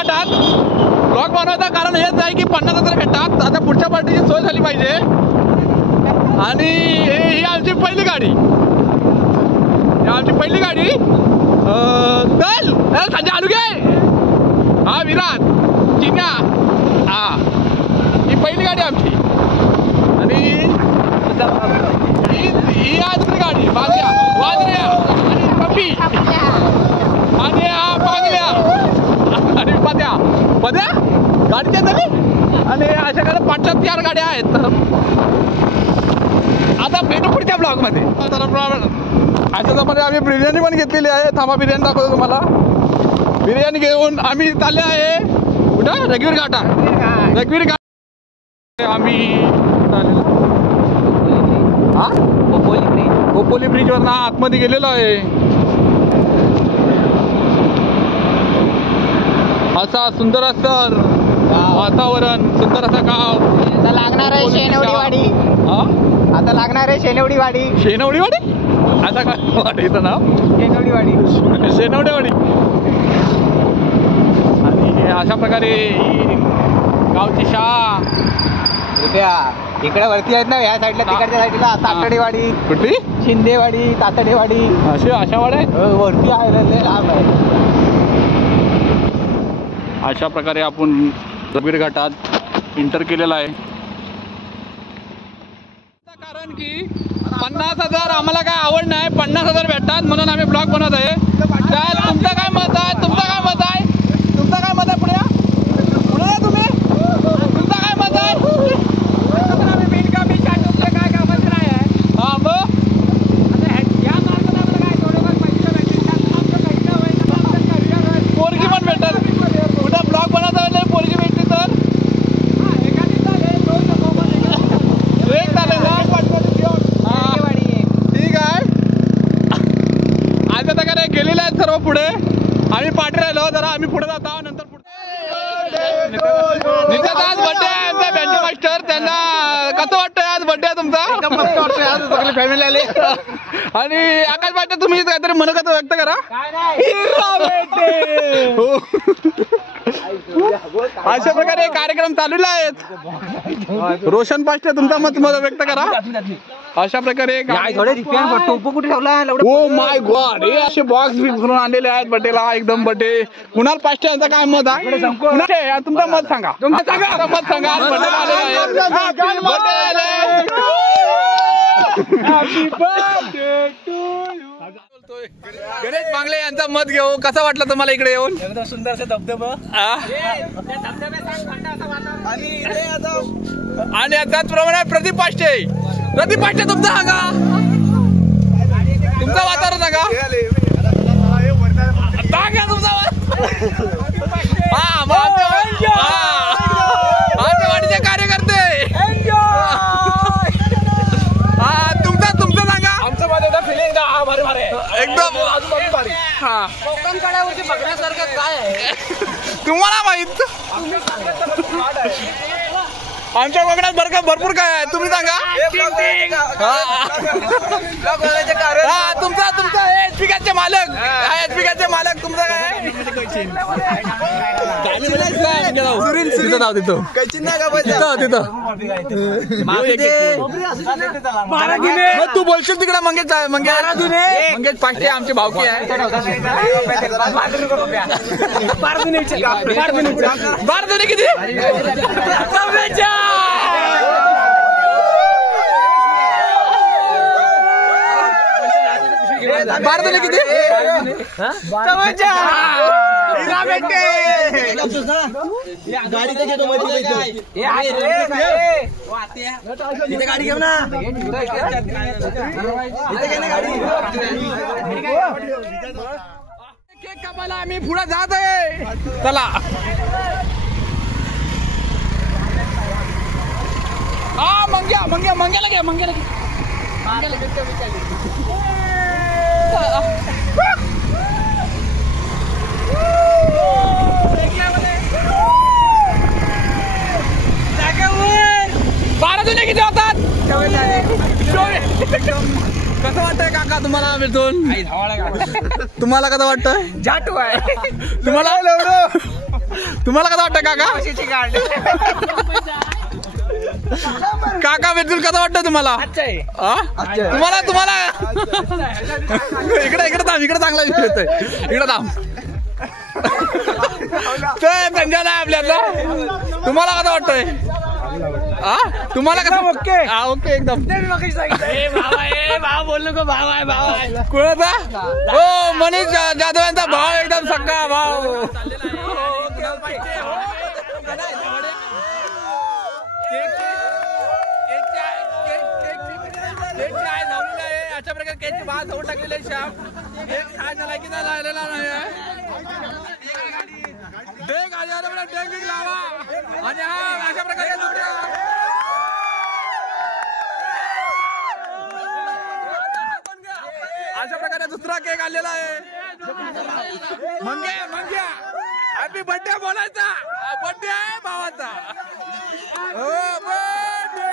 घाटात ब्लॉग बनवायचा कारण हेच आहे की 50,000 भेटतात. आता पुढच्या पार्टीची सोय झाली पाहिजे. आणि ही आमची पहिली गाडी, चल संजय आलू घे. हा विराट चिन्या, हा ही पहिली गाडी आमची. आणि ही आहे दुसरी गाडी वाजऱ्या आणि पप्पी आणि हा पागल्या आणि पद्या गाडीच्या तरी. आणि अशाकडे 5-4 गाड्या आहेत. आता भेटू पुढच्या ब्लॉग मध्ये. अशामध्ये आम्ही बिर्याणी पण घेतलेली आहे. थांबा बिर्याणी दाखवतो तुम्हाला. बिर्याणी घेऊन आम्ही चालले आहे कुठं, रघुवीर घाट. आम्ही खोपोली ब्रिज वर आतमध्ये गेलेलो आहे. असा सुंदर असं वातावरण, सुंदर असा गाव. आता लागणार आहे शेनवडीवाडी. आता लागणार आहे शेनवडीवाडी. आता काय वाडीचं नाव शेनवडीवाडी. आणि अशा प्रकारे ही गावची शाळा. इकडे वरती आहेत ना, या साईडला तिकडच्या साईडला तातडेवाडी. कुठली? शिंदेवाडी, तातडेवाडी. अशा वाड्या वरती आहे, लांब आहे. अशा प्रकारे आपण रघुवीर घाटात एंटर केलेला आहे. कारण की 50,000 आम्हाला काय आवड नाही, 50,000 भेटतात म्हणून आम्ही ब्लॉग बनवत आहे. तुमचं काय मत आहे? पुढे या तुम्ही. तुमचं काय मत आहे? पोरगी पण भेटत कुठं ब्लॉग बनवता येईल. पोरगी भेटली तर ठीक आहे. आता तर गेलेले आहेत सर्व पुढे. आम्ही पाठी राहिलो जरा. आम्ही पुढे जात आहोत. नंतर आज बर्थडे आहे आमचा बँड मास्टर. त्यांना कसं वाटतंय आज बर्थडे आहे तुमचा? मस्त वाटतंय. आज सगळे फॅमिली आले. आणि आकाश पाटील तुम्ही काहीतरी मनोगत व्यक्त करा. अशा प्रकारे कार्यक्रम चालू आहेत. रोशन पाटील तुमचा मत व्यक्त करा. अशा प्रकारे कुठे ठेवला? ओ माय गॉड, हे असे बॉक्स भरून आणलेले आहेत बर्थडेला. एकदम बर्थडे. कुणाल पाटील यांचा काय मत आहे? तुमचं मत सांगा. मत सांगा. गणेश बांगले यांचा मत घेऊ. कसं वाटलं तुम्हाला इकडे येऊन? एकदम सुंदर धबधबा. आणि त्याचप्रमाणे प्रदीप पाष्टे तुमचं सांगा. तुमचं वातावरण सांगा. तुमचा आमच्या वाडीचे कार्यकर्ते. तुमचं सांगा. आमचं माझं फिलिंग भारी एकदम. कोकण कड्यावरती बघण्यासारखं काय आहे तुम्हाला माहित? आमच्या कोकणात भरपूर काय आहे. तुम्ही सांगा. तुमचा एचपीचे मालक. तुमचं काय? तू बोलशील तिकडे मंगेश पाष्टे आमचे भावकी आहे. बारदुने किती? बारदुने किती? गाडी घेतो गाडी घेऊ ना. केक कापायला आम्ही पुढे जात आहे. चला. हा मंग्याला घे. बारदुने किती होतात? कसं वाटतंय काका तुम्हाला भेटून? तुम्हाला कसं वाटतंय? जाटू आहे तुम्हाला. तुम्हाला कसं वाटतं काका? काका बिलकुल कसं वाटतं तुम्हाला? तुम्हाला तुम्हाला इकडे इकडे थांब, इकडे चांगला येतोय, इकडे थांब. संजयला आपल्याला तुम्हाला कसं वाटतंय? तुम्हाला कसं? ओके ओके एकदम. भाव बोललो का? भाव आहे, भाव आहे. कुणाचा? हो, मनीष जाधव यांचा भाव एकदम सक्का भाव. अशा प्रकारे केकची भात जाऊन टाकलेली आहे. श्याम केक खायचा लायकीचा राहिलेला नाही आहे. डेक आल्यावर डेक लावा आणि हा अशा प्रकारे अशा प्रकारे दुसरा केक आलेला आहे. मंग्या हॅपी बर्थडे बोलायचा. बर्थडे आहे भावाचा. हो बर्थडे.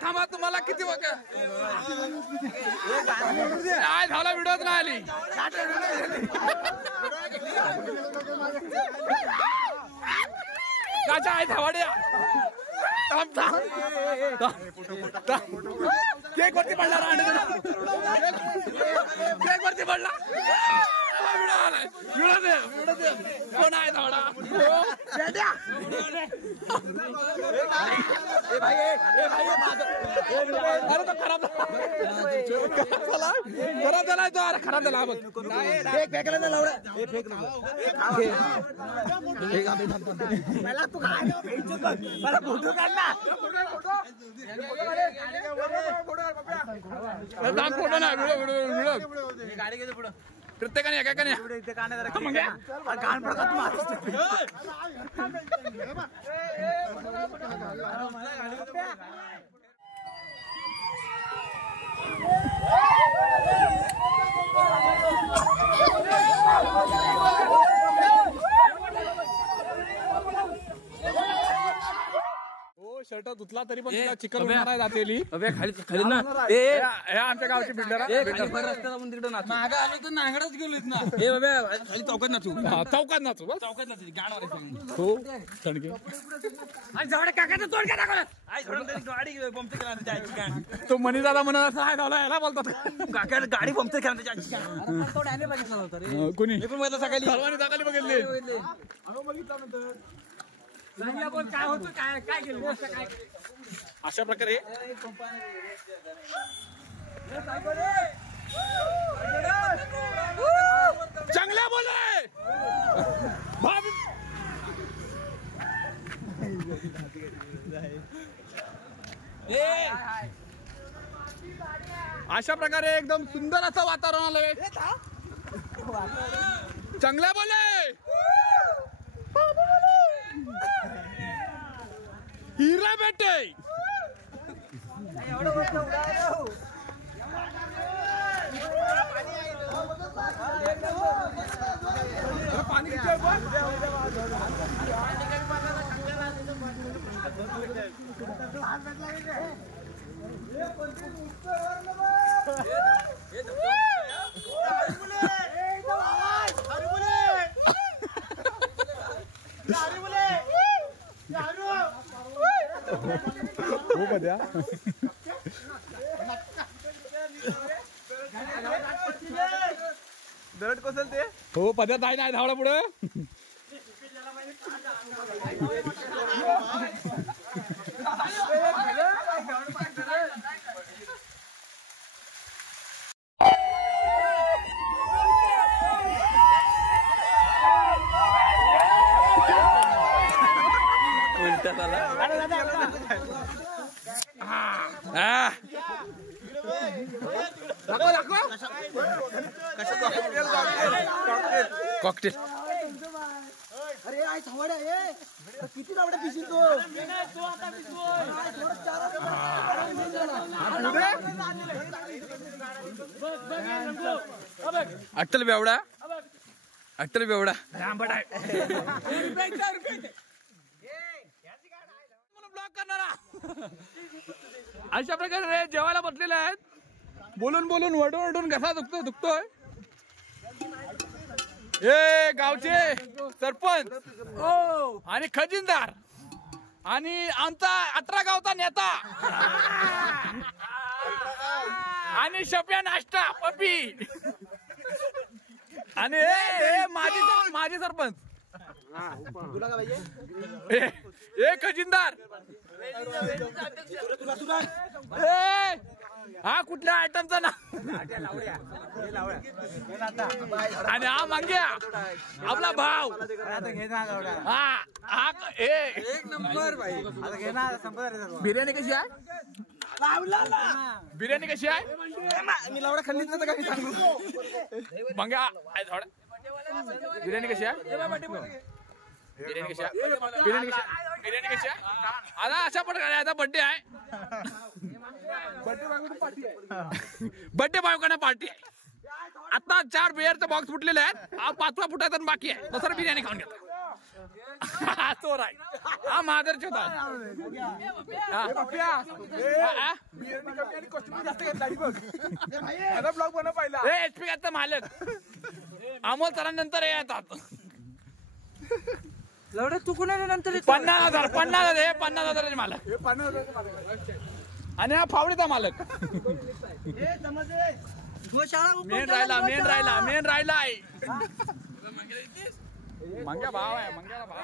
थांबा तुम्हाला किती आज झाला व्हिडिओच नाही आली. काचा आहे धावाड्या. केक वरती पडला. केक वरती पडला. कोण आहे धावडा? अरे तो खराब झाला तो. अरे खराब झाला बघ. मला फोटो काढला. फोटो नाही व्हिडिओ गाडी घेतो पुढं. प्रत्येकाने एकाने शर्ट धुतला तरी पण चिकन जातेली खाली ना. आमच्या गावची बिल्डर रस्त्याला पण तिकडे नाचू. मागं आलो तर नांगडच गेलो ना. हे बाबा खाली चौकात नाचू. चौकात नाचू. चौकात नाचू. गाणं हो थंडके आणि जवळ काकाचं तोंड काय दाखवलं. गाडी पंक्चर केला त्याची गाण. तो मनी दादा म्हणत असं आहे गावला याला बोलतात. काकाला गाडी पंक्चर केला त्याची. कोणी पण मला सकाळी सर्वांनी सकाळी बघितले. काय होतं काय काय केलं काय अशा प्रकारे चांगल्या बोले. अशा प्रकारे एकदम सुंदर असं वातावरण आलंय. चांगल्या बोले. हीरा बेटे हो बद्या दरड कोसलते. हो पद्यात आहे नाही धावडा पुढे. कॉकटेल. अरे आई थांबड्या किती धावड्या पिशील तो. अट्टल बेवडा अट्टल बेवडा ब्लॉक करणारा अशा प्रकारे जेवायला बसलेले आहेत. बोलून बोलून वडून घसा दुखतोय. हे गावचे सरपंच आणि खजिनदार आणि आमचा 18 गावचा नेता आणि शप्या नाश्ता पप्पी आणि माझी सरपंच खजिनदार. हा कुठल्या आयटमचा ना आणि हा मांग्या आपला भाव. हा एक नंबर भाई. बिर्याणी कशी आहे? बिर्याणी कशी आहे? मी लावडा खाल्ली तर काही सांगू मांग्या. बिर्याणी कशी आहे? बिर्याणी कशी आहे? बिर्याणी कशी आहे? आता अशा प्रकारे आता बर्थडे आहे. बर्थडे बायकोना पार्टी आहे. आता 4 बिअरचा बॉक्स फुटलेले आहेत. हा 5वा फुटायचा बाकी आहे. दुसरा बिर्याणी खाऊन घेतो. तो राय हा मादरचे होता. HP मालक अमोल सरांनंतर येतात. लवडे तू कुणाला नंतर 50,000 मालक आणि हा फावडीचा मालक. मेन राहिला मंग्या भाव आहे. मंग्याला भाव